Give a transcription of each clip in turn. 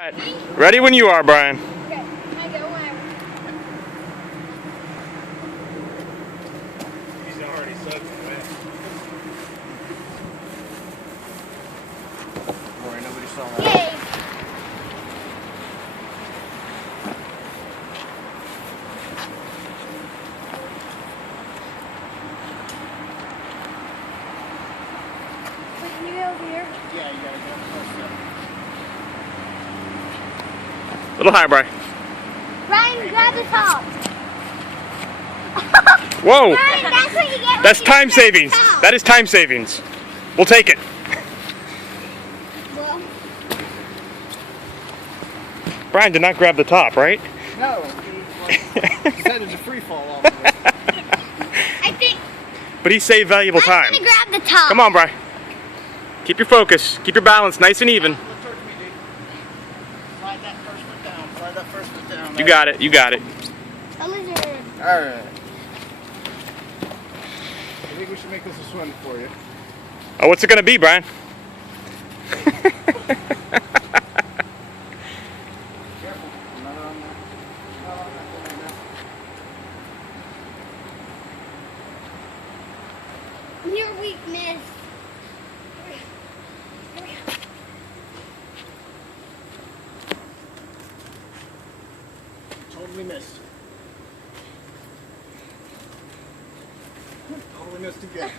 Right. Ready when you are, Brian. Okay, I go whenever. He's already soaking wet. Don't worry, nobody saw that. Yay! Wait, can you go over here? Yeah, you gotta go close. A little higher, Brian. Ryan, grab the top. Whoa! Ryan, that's what you get when That's you time grab the savings. top. That is time savings. We'll take it. Well, Brian did not grab the top, right? No, he said it's a free fall all the way. I think But he saved valuable time. I'm gonna grab the top. Come on, Brian. Keep your focus. Keep your balance nice and even. Look towards me, dude. Slide that first foot down. Slide that first foot down. You got it. You got it. A lizard. Alright. I think we should make this a swim for you. Oh, what's it gonna be, Brian? Careful. Not on that. Not on that thing right now. Your weakness. Totally missed. Totally missed again.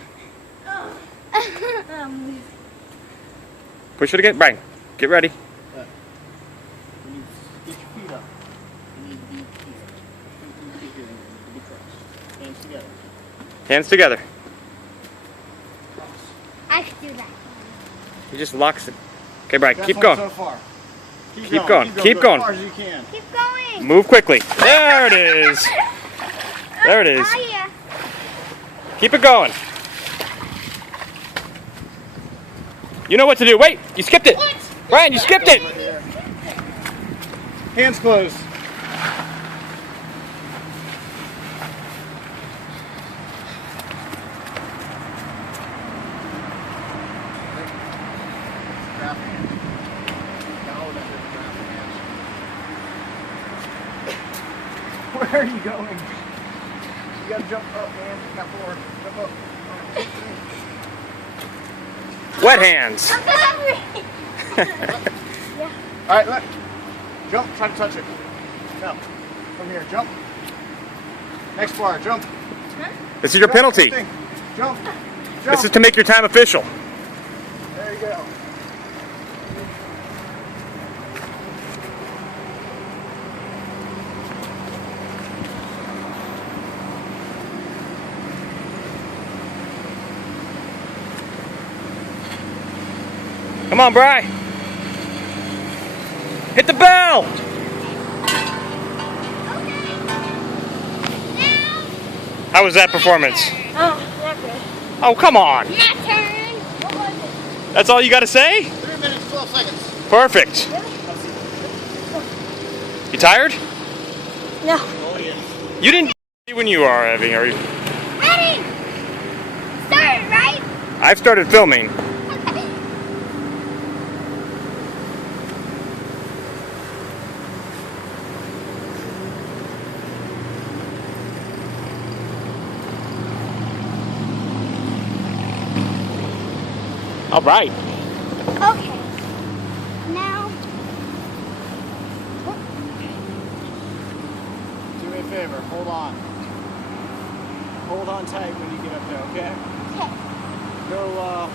Push it again, Brian. Get ready. You need to get your feet up. You need to be here. You need to be here. You need to be crossed. Hands together. Hands together. Cross. I could do that. He just locks it. Okay, Brian, That's keep one going. So far. Keep going. Keep Go going. as far as you can. Keep going. Move quickly. There it is. There it is. Oh, yeah. Keep it going. You know what to do. Wait, you skipped it. What? Brian, you skipped it. Right here. Hands closed. Grab hands. No, that didn't grab hands. Where are you going? You gotta jump up, man. Not forward. Jump up. Wet hands. Alright, look. Jump. Try to touch it. No. From here. Jump. Next bar. Jump. This is your Jump. penalty. Thing. Jump. Jump. This is to make your time official. There you go. Come on, Bri. Hit the bell. How was that performance? Oh, not good. Oh, come on. My turn. What was it? That's all you got to say? 3 minutes, 12 seconds. Perfect. You tired? No. Oh, yeah. You didn't when you are, Evie, are you? Ready? Start, right? I've started filming. All right. Okay. Now. Do me a favor. Hold on. Hold on tight when you get up there, okay? Okay. No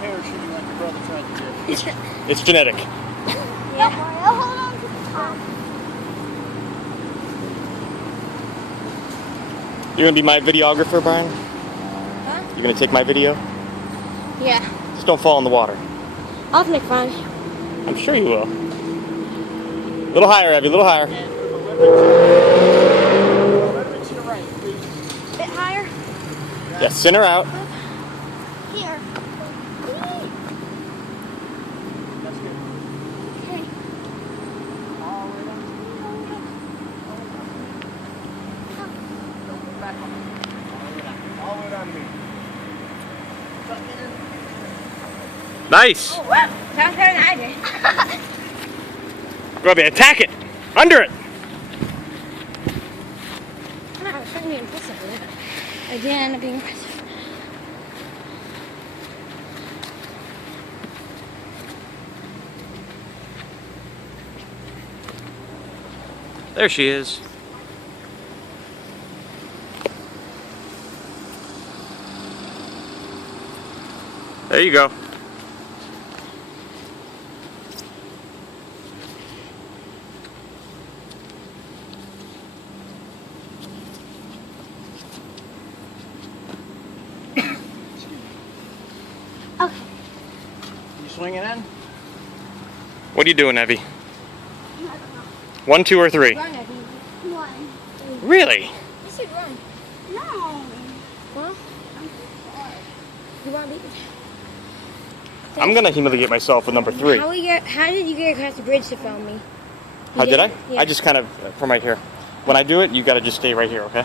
parachuting like your brother tried to do. It's genetic. Yeah. Mario, hold on to the top. You're gonna be my videographer, Brian? Huh? You're gonna take my video? Yeah. Just don't fall in the water. I'll make fun. I'm sure you will. A little higher, Evie, a little higher. A little bit to your right, please. Bit higher. Yeah, center out. Here. That's good. Okay. All the way down. Don't go back on me. All the way down. All the way down to me. Tuck in. Nice. Oh, wow. Sounds better than I did. Go ahead, attack it! Under it! I was trying to be impressive with it. I did end up being impressive. There she is. There you go. Okay. You swinging in? What are you doing, Evie? 1, 2, or 3? Run, Eddie. 1. Really? You said run. No. Well, I'm sorry. you want me? I'm gonna humiliate myself with number 3. How did you get across the bridge to film me? How did I? Yeah. I just kind of, from right here. When I do it, you gotta just stay right here, okay?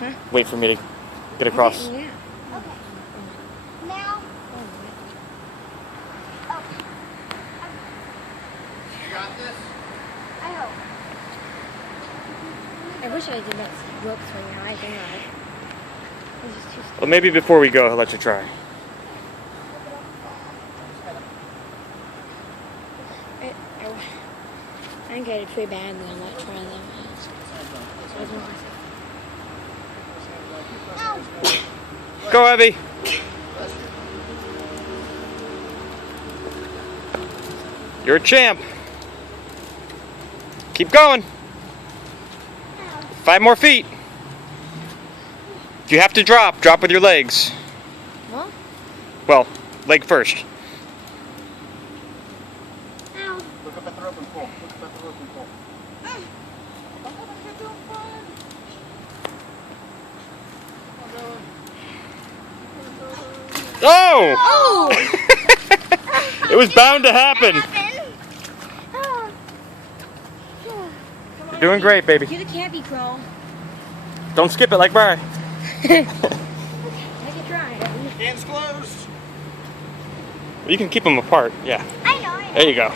Huh? Wait for me to get across. Yeah. Okay. Now. Oh. You got this? I hope. I wish I did that rope swing now. I think not. This is too Well, maybe before we go, I'll let you try. I think I did pretty badly on that try though. Go, Evie! You're a champ. Keep going. 5 more feet. If you have to drop, drop with your legs. Well, Well, leg first. Ow. Look up at the rope and pull. Look up at the rope and pull. Oh! oh! It was bound to happen. Oh. You're doing great, baby. Do the campy crawl. Don't skip it like Brian. Take a try. Hands closed. You can keep them apart. Yeah. I know. I know. There you go.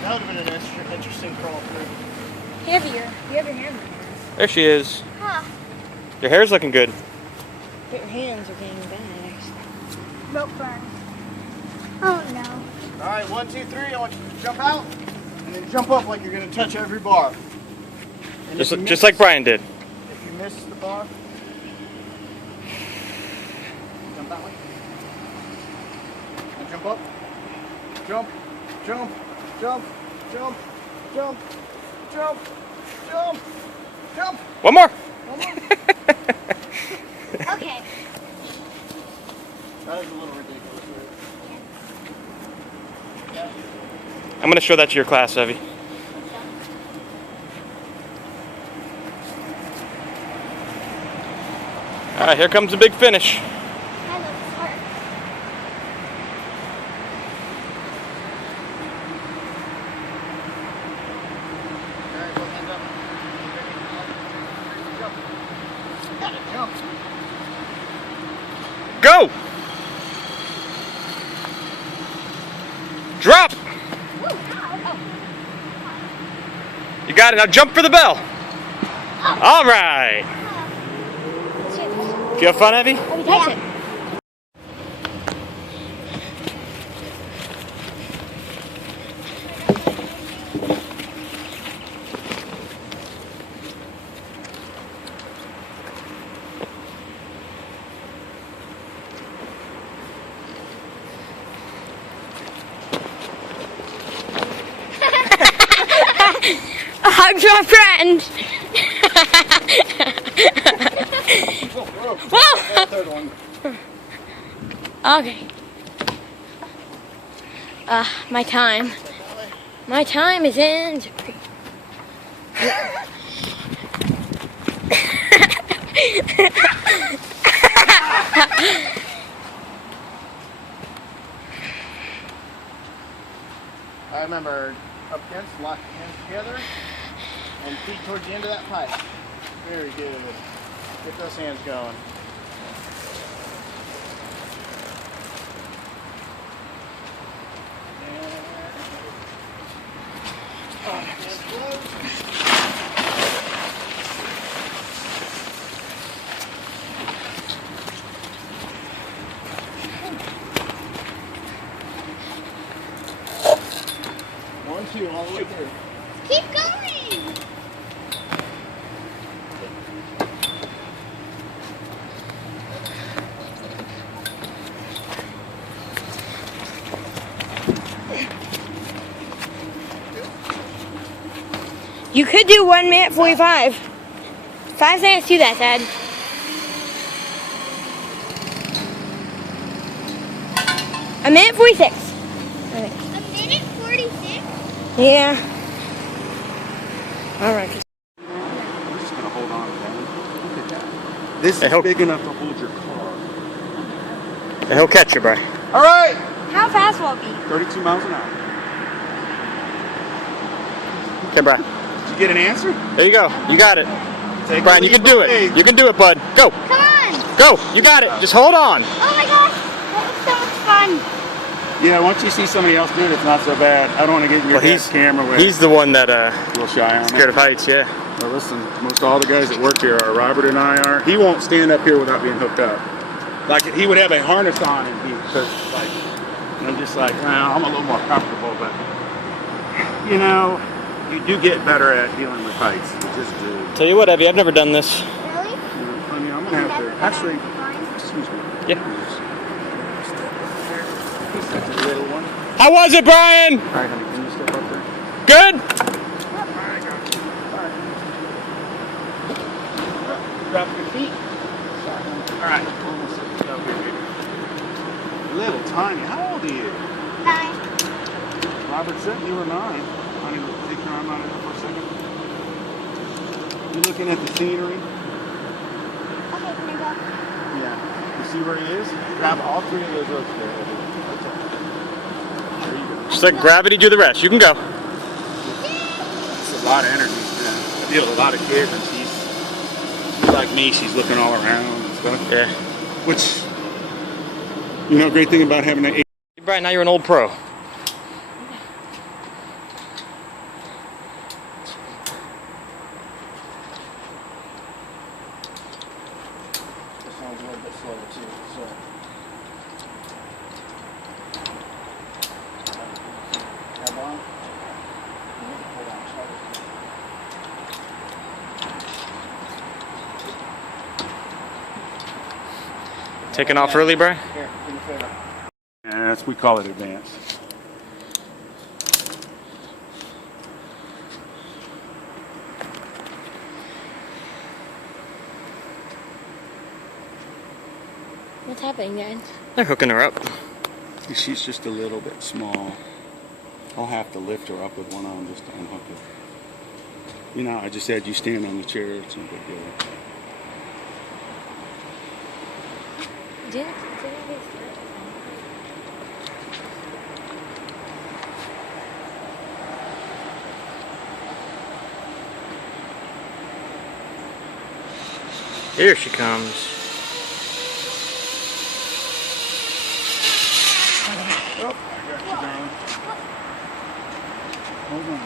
That would have been an interesting crawl through. Heavier. You have your hand in there. There she is. Huh. Your hair's looking good. But your hands are getting bad. Rope burn. Oh no. All right, 1, 2, 3. I want you to jump out and then jump up like you're going to touch every bar. And if you Just miss- like Brian did. If you miss the bar, jump that way. And jump up. Jump, jump, jump, jump, jump, jump, jump, jump. One more. Okay. That is a little ridiculous. I'm going to show that to your class, Evie. All right, here comes the big finish. I love this part. All right, both hands up. Jump. Gotta jump. Go! Drop! Woo, ow. You got it. Now jump for the bell. All right. Do you have fun, Evie? Oh, we touch it. A hug to a friend. Whoa! Third one. Okay. My time. My time is in. I remember up against, lock your hands together, and feet towards the end of that pipe. Very good. Get those hands going. One, two, all the way through. Keep going. You could do 1 minute 45. 5 seconds to that, Dad. A minute 46. A minute 46? Yeah. All right. I'm just going to hold on to that. Look at that. This is he'll- big enough to hold your car. And he'll catch you, bro. All right. How fast will it be? 32 miles an hour. Okay, Brian. Did you get an answer? There you go. You got it. Take Brian, you can do it. You can do it, bud. Go. Come on. Go. You got it. Just hold on. Oh my gosh. That was so much fun. Yeah, once you see somebody else do it, it's not so bad. I don't want to get in your Well, dad's camera with He's the one that a little shy on scared it. of heights, yeah. But listen, most all the guys that work here are, Robert and I are. He won't stand up here without being hooked up. Like, he would have a harness on and because, like, I'm just like, well, I'm a little more comfortable, but, you know, you do get better at dealing with heights. You just do. Tell you what, Evie, I've never done this. Really? I mean, I'm going to have to, actually, excuse me. Yeah. That's a little one. How was it, Brian? All right, honey, can you step up there? Good? Drop your feet. All right. Almost over here. Little tiny. How old are you? 9. Robert said you were 9. Honey, take your arm out of there for a second. You looking at the scenery? Okay, can I go? Yeah. You see where he is? Grab all 3 of those ropes there. There you go. Just let gravity do the rest. You can go. It's a lot of energy. Yeah. I deal with a lot of kids, and she's like me. She's looking all around and stuff. Yeah. Which, you know, great thing about having that. Brian, now you're an old pro. This one's a little bit slower too. So. Grab on. Hold on. Taking off early, Brian? Here, do me a favor. Yeah, that's we call it advanced. What's happening, Dad? They're hooking her up. She's just a little bit small. I'll have to lift her up with one arm just to unhook it. You know, I just had you stand on the chair. It's no big deal. Didn't Here she comes. Oh, I got you, darling. Hold on.